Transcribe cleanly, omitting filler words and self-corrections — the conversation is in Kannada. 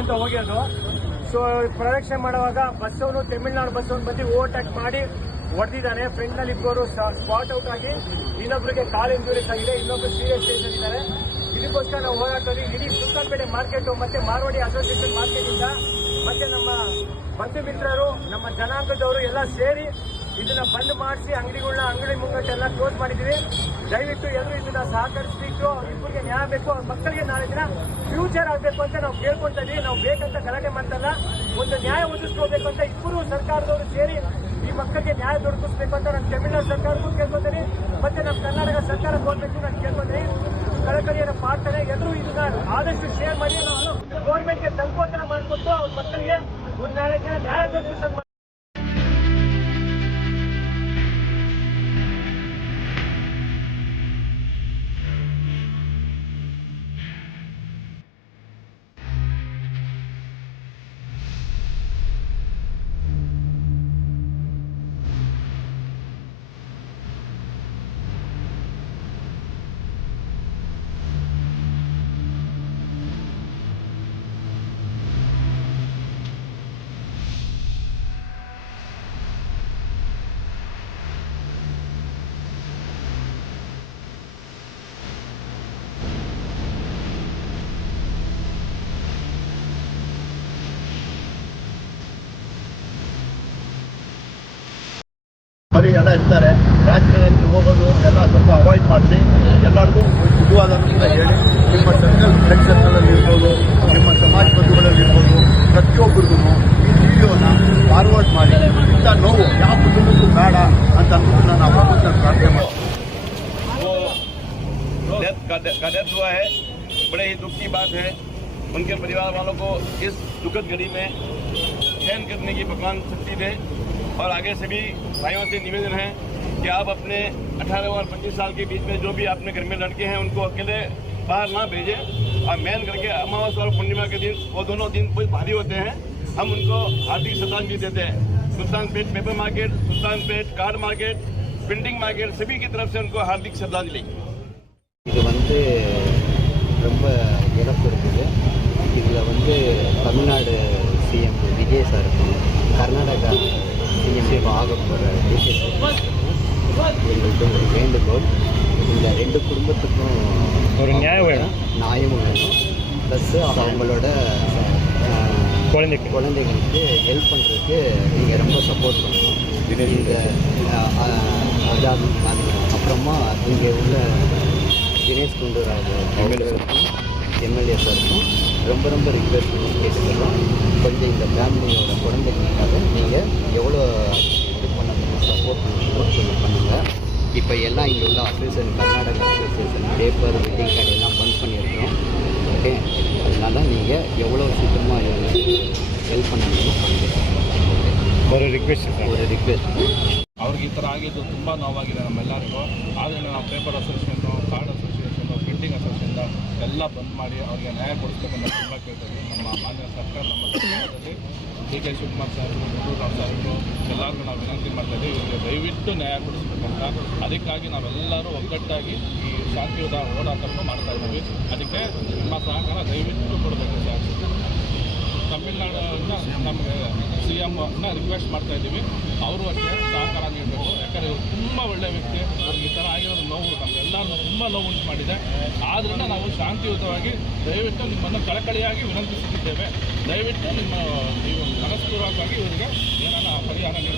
ಅಂತ ಹೋಗಿರೋದು. ಸೊ ಪ್ರದಕ್ಷಿಣೆ ಮಾಡುವಾಗ ಬಸ್ಸವನು ತಮಿಳ್ನಾಡು ಬಸ್ಸವನು ಬಂದು ಓವರ್ಟೇಕ್ ಮಾಡಿ ಹೊಡೆದಿದ್ದಾನೆ. ಫ್ರಂಟ್ ನಲ್ಲಿ ಇಬ್ಬರು ಸ್ಪಾಟ್ ಔಟ್ ಆಗಿ ಇನ್ನೊಬ್ಬರಿಗೆ ಕಾಲ್ ಇಂಜುರೀಸ್ ಆಗಿದೆ, ಇನ್ನೊಬ್ರು ಸೀರಿಯಸ್ ಸ್ಟೇಜ್ ಇದ್ದಾರೆ. ಇದಕ್ಕೋಸ್ಕರ ನಾವು ಹೋರಾಡ್ತೀವಿ. ಇಡೀ ಸುಲ್ತಾನ್ಪೇಟೆ ಮಾರ್ಕೆಟ್ ಮತ್ತೆ ಮಾರ್ವಾಡಿ ಅಸೋಸಿಯೇಷನ್ ಮಾರ್ಕೆಟ್ ಇಂದ ಮತ್ತೆ ನಮ್ಮ ಬಂಧು ಮಿತ್ರರು, ನಮ್ಮ ಜನಾಂಗದವರು ಎಲ್ಲ ಸೇರಿ ಇದನ್ನ ಬಂದ್ ಮಾಡಿಸಿ ಅಂಗಡಿ ಮುಂಗಟ್ಟೆಲ್ಲ ಕ್ಲೋಸ್ ಮಾಡಿದೀವಿ. ದಯವಿಟ್ಟು ಎಲ್ಲರೂ ಇದನ್ನ ಸಹಕರಿಸಬೇಕು. ಇಬ್ಬರಿಗೆ ನ್ಯಾಯ ಬೇಕು, ಅವ್ರ ಮಕ್ಕಳಿಗೆ ನಾಳೆ ದಿನ ಫ್ಯೂಚರ್ ಆಗಬೇಕು ಅಂತ ನಾವು ಕೇಳ್ಕೊಳ್ತಾ ಇದೀವಿ. ನಾವು ಬೇಕಂತ ಗಲಾಟೆ ಮಾಡ್ತಲ್ಲ, ಒಂದು ನ್ಯಾಯ ಒದಗಿಸ್ಕೋಬೇಕು ಅಂತ ಇಬ್ಬರು ಸರ್ಕಾರದವರು ಸೇರಿ ಈ ಮಕ್ಕಳಿಗೆ ನ್ಯಾಯ ದೊರಕಿಸಬೇಕು ಅಂತ ನಾನು ತಮಿಳುನಾಡು ಸರ್ಕಾರಕ್ಕೂ ಕೇಳ್ಕೊತೀನಿ, ಮತ್ತೆ ನಮ್ಮ ಕರ್ನಾಟಕ ಸರ್ಕಾರ ಹೋಗ್ಬೇಕು ನಾನು ಕೇಳ್ಕೊತೀನಿ. ಕಳಕಳಿಯನ್ನು ಮಾಡ್ತಾರೆ. ಎಲ್ಲರೂ ಇದನ್ನ ಆದಷ್ಟು ಶೇರ್ ಮಾಡಿ ನಾವು ಗೌರ್ಮೆಂಟ್ಗೆ ತಲುಪೋತರ ಮಾಡಿಕೊಟ್ಟು ಅವ್ರ ಮಕ್ಕಳಿಗೆ ಒಂದು ನ್ಯಾಯ ದೊರಕಿಸ. ಬರೀ ಎಲ್ಲ ಇರ್ತಾರೆ. ರಾಜಕೀಯದಲ್ಲಿ ಹೋಗೋದು ಎಲ್ಲ ಸ್ವಲ್ಪ ಅವಾಯ್ಡ್ ಮಾಡಿಸಿ ಎಲ್ಲರಿಗೂ ಬುದ್ಧವಾದಂತ ಹೇಳಿ ನಿಮ್ಮ ಸರ್ಕಲ್ ಇರ್ಬೋದು, ನಿಮ್ಮ ಸಮಾಜ ಬಂಧುಗಳಲ್ಲಿ ಇರ್ಬೋದು, ಪ್ರತಿಯೊಬ್ಬರಿಗೂ ಈ ವಿಡಿಯೋನ ಫಾರ್ವರ್ಡ್ ಮಾಡಿ ಇಂಥ ನೋವು ಯಾವ ಕುಟುಂಬಕ್ಕೂ ಬೇಡ ಅಂತ ಅಂದ್ಬಿಟ್ಟು ನಾನು ಅವಾಗ ಪ್ರಾರ್ಥನೆ ಮಾಡ್ತೀನಿ. डेथ हुआ है, बड़े ही दुख की बात है. उनके परिवार वालों को इस दुखद घड़ी में सहन करने की भगवान शक्ति दे. और आगे से भी भाइयों से निवेदन है कि आप अपने 18 और 25 साल के बीच में जो भी अपने घर में लड़के हैं उनको अकेले बाहर ना भेजें. और मेन करके अमावस्या और पूर्णिमा के दिन, वो दोनों दिन बहुत भारी होते हैं. हम उनको हार्दिक श्रद्धांजलि देते हैं. Sultanpet paper market, Sultanpet card market, printing market सभी की तरफ से उनको हार्दिक श्रद्धांजलि. இது வந்து ரொம்ப இழப்பு இருக்குது. இதில் வந்து தமிழ்நாடு சிஎம் விஜய் சாருக்கும் கர்நாடகா சிஎம் ஆக போகிற டிகே எங்கள்கிட்ட ஒரு வேண்டுகோள், இந்த ரெண்டு குடும்பத்துக்கும் ஒரு நியாயம் வேணும், ப்ளஸ் அவங்களோட குழந்தைகளுக்கு ஹெல்ப் பண்ணுறதுக்கு நீங்கள் ரொம்ப சப்போர்ட் பண்ணணும். அப்புறமா இங்கே உள்ள தினேஷ் குண்டுராஜ் அவர்களுக்கும் எம்எல்ஏ சாருக்கும் ரொம்ப ரிக்வெஸ்ட் கேட்டுக்கிறோம். கொஞ்சம் இந்த ஃபேமிலியோட குழந்தைகளுக்காக நீங்கள் எவ்வளோ இது பண்ணணும், சப்போர்ட் பண்ணுங்கள். இப்போ எல்லாம் இங்கே உள்ள association, Karnataka association paper wedding card எல்லாம் பந்த் பண்ணியிருக்கோம். ஓகே, அதனால் நீங்கள் எவ்வளோ சீக்கிரமாக ಹೆಲ್ಪ್ பண்ணணும் பண்ணுங்கள். ஒரு ರಿಕ್ವೆಸ್ಟ್ ಅವ್ರಿಗೆ ಈ ಥರ ಆಗಿದ್ದು ತುಂಬ ನೋವಾಗಿದೆ ನಮ್ಮೆಲ್ಲರಿಗೂ. ಆದ್ದರಿಂದ ನಾವು paper association, card association, printing association ಎಲ್ಲ ಬಂದ್ ಮಾಡಿ ಅವರಿಗೆ ನ್ಯಾಯ ಕೊಡಿಸ್ಬೇಕಂತ ತುಂಬ ಕೇಳ್ತೀವಿ. ನಮ್ಮ ಮಾನ್ಯ ಸರ್ಕಾರ ನಮ್ಮ ಸರ್ಕಾರದಲ್ಲಿ DK ಶಿವಕುಮಾರ್ ಸಾಹೇಬರು, ಗುಂಡೂರಾವ್ ಸಾಹೇಬರು ಎಲ್ಲರಿಗೂ ನಾವು ವಿನಂತಿ ಮಾಡ್ತಾಯಿದ್ದೀವಿ, ಇವರಿಗೆ ದಯವಿಟ್ಟು ನ್ಯಾಯ ಕೊಡಿಸ್ಬೇಕಂತ. ಅದಕ್ಕಾಗಿ ನಾವೆಲ್ಲರೂ ಒಗ್ಗಟ್ಟಾಗಿ ಈ ಶಾಂತಿಯುತ ಹೋರಾಟವನ್ನು ಮಾಡ್ತಾ ಇದ್ದೀವಿ. ಅದಕ್ಕೆ ನಿಮ್ಮ ಸಹಕಾರ ದಯವಿಟ್ಟು ಕೊಡಬೇಕು ಸರ್. ತಮಿಳ್ನಾಡಿನ ನಮಗೆ CM ರಿಕ್ವೆಸ್ಟ್ ಮಾಡ್ತಾ ಇದ್ದೀವಿ, ಅವರು ಅಷ್ಟೇ ಸಹಕಾರ ನೀಡಬೇಕು. ಯಾಕಂದರೆ ಇವರು ತುಂಬ ಒಳ್ಳೆಯ ವ್ಯಕ್ತಿ. ಅವ್ರಿಗೆ ಈ ಥರ ಆಗಿರೋದು ನೋವು ನಮಗೆಲ್ಲರೂ ತುಂಬ ನೋವು ಉಂಟು ಮಾಡಿದೆ. ಆದ್ದರಿಂದ ನಾವು ಶಾಂತಿಯುತವಾಗಿ ದಯವಿಟ್ಟು ನಿಮ್ಮನ್ನು ಕಳಕಳಿಯಾಗಿ ವಿನಂತಿಸುತ್ತಿದ್ದೇವೆ. ದಯವಿಟ್ಟು ನೀವು ಮನಸ್ಪೂರ್ವಕವಾಗಿ ಇವರಿಗೆ ಏನಾರ ಪರಿಹಾರ ನೀಡಿ.